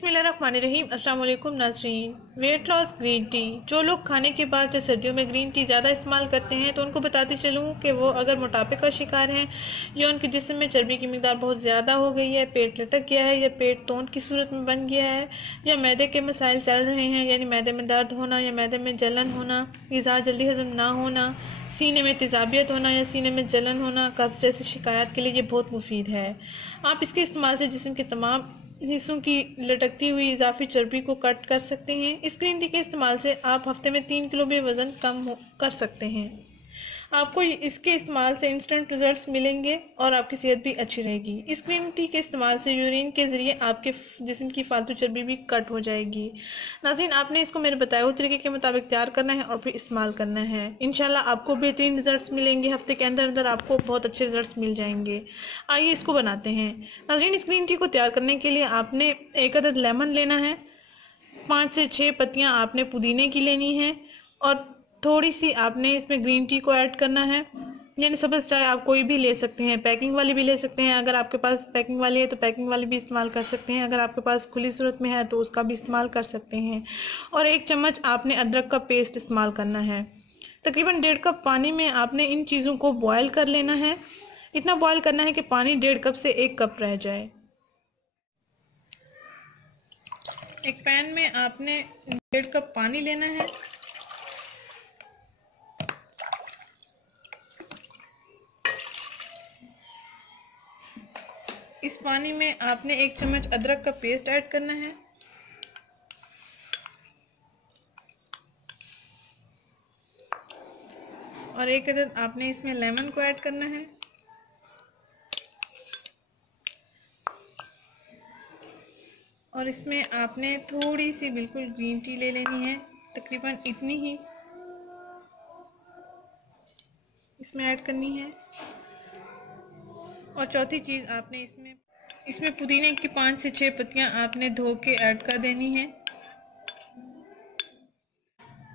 बिस्मिल्लाहिर्रहमानिर्रहीम। अस्सलाम वालेकुम नाज़रीन। वेट लॉस ग्रीन टी, जो लोग खाने के बाद सर्दियों में ग्रीन टी ज़्यादा इस्तेमाल करते हैं तो उनको बताते चलूँ कि वो अगर मोटापे का शिकार हैं या उनके जिस्म में चर्बी की मिकदार बहुत ज़्यादा हो गई है, पेट लटक गया है या पेट तोंद की सूरत में बन गया है या मैदे के मसाइल चल रहे हैं, यानी मैदे में दर्द होना या मैदे में जलन होना, ग़िज़ा जल्दी हजम ना होना, सीने में तेज़ाबियत होना या सीने में जलन होना, कब्ज़ जैसी शिकायत के लिए ये बहुत मुफीद है। आप इसके इस्तेमाल से जिस्म के तमाम हिस्सों की लटकती हुई इजाफी चर्बी को कट कर सकते हैं। इस ग्रीन टी के इस्तेमाल से आप हफ्ते में 3 किलो भी वज़न कम कर सकते हैं। आपको इसके इस्तेमाल से इंस्टेंट रिजल्ट्स मिलेंगे और आपकी सेहत भी अच्छी रहेगी। इस ग्रीन टी के इस्तेमाल से यूरिन के ज़रिए आपके जिस्म की फालतू चर्बी भी कट हो जाएगी। नाज़रीन, आपने इसको मेरे बताए हुए तरीके के मुताबिक तैयार करना है और फिर इस्तेमाल करना है। इंशाल्लाह आपको बेहतरीन रिजल्ट्स मिलेंगे। हफ्ते के अंदर अंदर आपको बहुत अच्छे रिजल्ट्स मिल जाएंगे। आइए इसको बनाते हैं। नाज़रीन, इस ग्रीन टी को तैयार करने के लिए आपने 1 अदद लेमन लेना है, 5 से 6 पत्तियाँ आपने पुदीने की लेनी है और थोड़ी सी आपने इसमें ग्रीन टी को ऐड करना है। यानी सब्ज़ चाय आप कोई भी ले सकते हैं, पैकिंग वाली भी ले सकते हैं। अगर आपके पास पैकिंग वाली है तो पैकिंग वाली भी इस्तेमाल कर सकते हैं। अगर आपके पास खुली सूरत में है तो उसका भी इस्तेमाल कर सकते हैं। और 1 चम्मच आपने अदरक का पेस्ट इस्तेमाल करना है। तकरीबन 1.5 कप पानी में आपने इन चीज़ों को बॉयल कर लेना है। इतना बॉयल करना है कि पानी 1.5 कप से 1 कप रह जाए। एक पैन में आपने 1.5 कप पानी लेना है। इस पानी में आपने 1 चम्मच अदरक का पेस्ट ऐड करना है और 1 अदद आपने इसमें लेमन को ऐड करना है और इसमें आपने थोड़ी सी बिल्कुल ग्रीन टी ले लेनी है, तकरीबन इतनी ही इसमें ऐड करनी है। और चौथी चीज़ आपने इसमें पुदीने की 5 से 6 पत्तियां आपने धो के ऐड कर देनी है।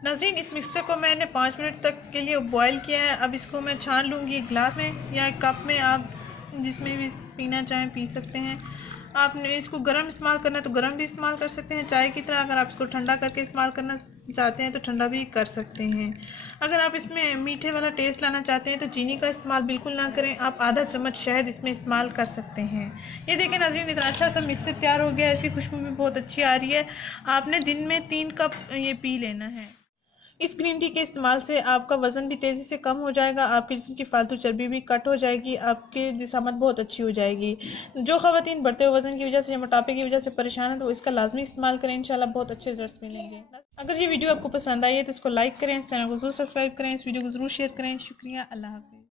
नाज़रीन, इस मिक्सचर को मैंने 5 मिनट तक के लिए बॉयल किया है। अब इसको मैं छान लूँगी एक गिलास में या एक कप में, आप जिसमें भी पीना चाहें पी सकते हैं। आपने इसको गर्म इस्तेमाल करना है तो गर्म भी इस्तेमाल कर सकते हैं चाय की तरह। अगर आप इसको ठंडा करके इस्तेमाल करना चाहते हैं तो ठंडा भी कर सकते हैं। अगर आप इसमें मीठे वाला टेस्ट लाना चाहते हैं तो चीनी का इस्तेमाल बिल्कुल ना करें, आप आधा चम्मच शहद इसमें इस्तेमाल कर सकते हैं। ये देखें नाज़रीन, इतना अच्छा सा मिक्सचर तैयार हो गया है। इसकी खुशबू भी बहुत अच्छी आ रही है। आपने दिन में 3 कप ये पी लेना है। इस ग्रीन टी के इस्तेमाल से आपका वज़न भी तेज़ी से कम हो जाएगा, आपके जिस्म की फालतू चर्बी भी कट हो जाएगी, आपके जिस्मानत बहुत अच्छी हो जाएगी। जो ख़वातीन बढ़ते हुए वज़न की वजह से या मोटापे की वजह से परेशान है तो इसका लाजमी इस्तेमाल करें। इंशाल्लाह बहुत अच्छे रिजल्ट्स मिलेंगे। अगर ये वीडियो आपको पसंद आई है तो इसको लाइक करें, इस चैनल को ज़रूर सब्सक्राइब करें, इस वीडियो को ज़रूर शेयर करें। शुक्रिया। अल्लाह हाफ़िज़।